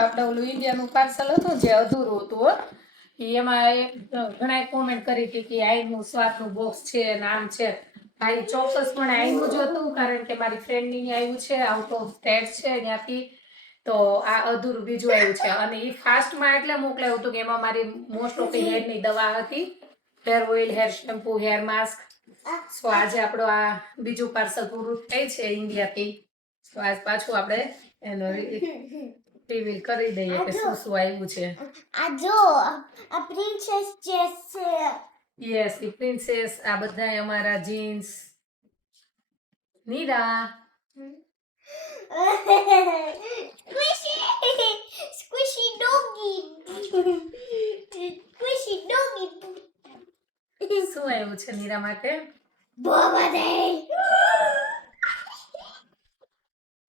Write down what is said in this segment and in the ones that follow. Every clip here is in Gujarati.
આપણે ઓલું ઇન્ડિયાનું પાર્સલ હતું જે અધૂરું હતું હો એમાં ઘણા કોમેન્ટ કરી હતી કે આઈનું સ્વાદનું બોક્સ છે નામ છે ભાઈ ચોક્કસપણે આઈનું જ હતું કારણ કે મારી ફ્રેન્ડની આવ્યું છે આઉટ ઓફ સ્ટેટ છે ત્યાંથી તો આ અધૂરું બીજું આવ્યું છે અને એ ફાસ્ટમાં એટલે મોકલાયું હતું કે એમાં મારી મોસ્ટ ઓફ હેરની દવા હતી hair oil hair shampoo hair mask so આજે આપણો આ બીજું પાર્સલ પૂરું થાય છે ઇન્ડિયાથી તો આજ પાછું આપણે એનો રિવીલ કરી દઈએ કે શું શું આવ્યું છે આ જો આ પ્રિન્સેસ ચેસ છે યસ ઈ પ્રિન્સેસ આ બધા અમારા જીન્સ નીરા squishy doggy squishy doggy શું આવ્યું છે નીરા માટે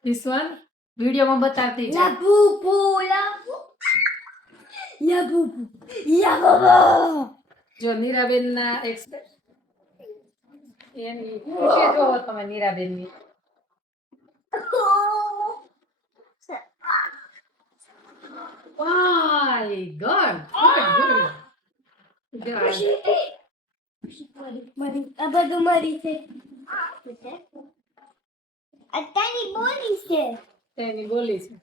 this one વિડિયોમાં બતાવતી છે જો નીરાબેન ના એની ખુશી જોવો તમે નીરાબેન ની માય ગોડ ગુડ આ બધું મારી છે અત્યારની બોલી છે તેની બોલી છે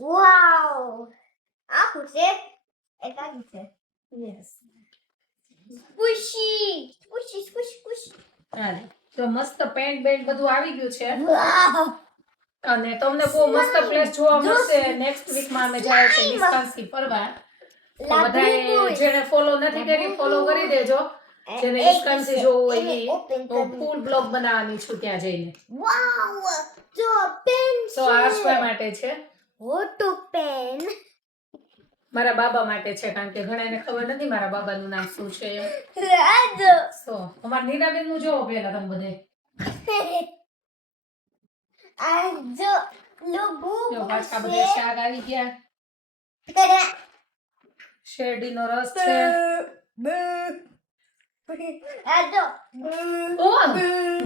વાવ આ ખુશે એક આ છે યસ સ્ક્વિશી સ્ક્વિશી સ્ક્વિશી હા તો મસ્ત પેન્ટ બેન્ટ બધું આવી ગયું છે વાવ અને તમને બહુ મસ્ત પ્લેસ જોવા મળશે નેક્સ્ટ વીકમાં અમે જાય છે વિસ્કોન્સિન ફરવા તો બધાએ જેને ફોલો નથી કરી ફોલો કરી દેજો જેને વિસ્કોન્સિન જોવું હોય તો ફૂલ બ્લોગ બનાવવાની છું ત્યાં જઈને વાવ જો પેન તો આ શા માટે છે ફોટો પેન મારા બાબા માટે છે કારણ કે ઘણાને ખબર નથી મારા બાબાનું નામ શું છે રાજો તો અમાર નીરાબેન નું જોવો પહેલા તમે બધે આ જો લોગો જો પાછા બધે શાક આવી ગયા શેરડીનો રસ છે આ જો ઓહ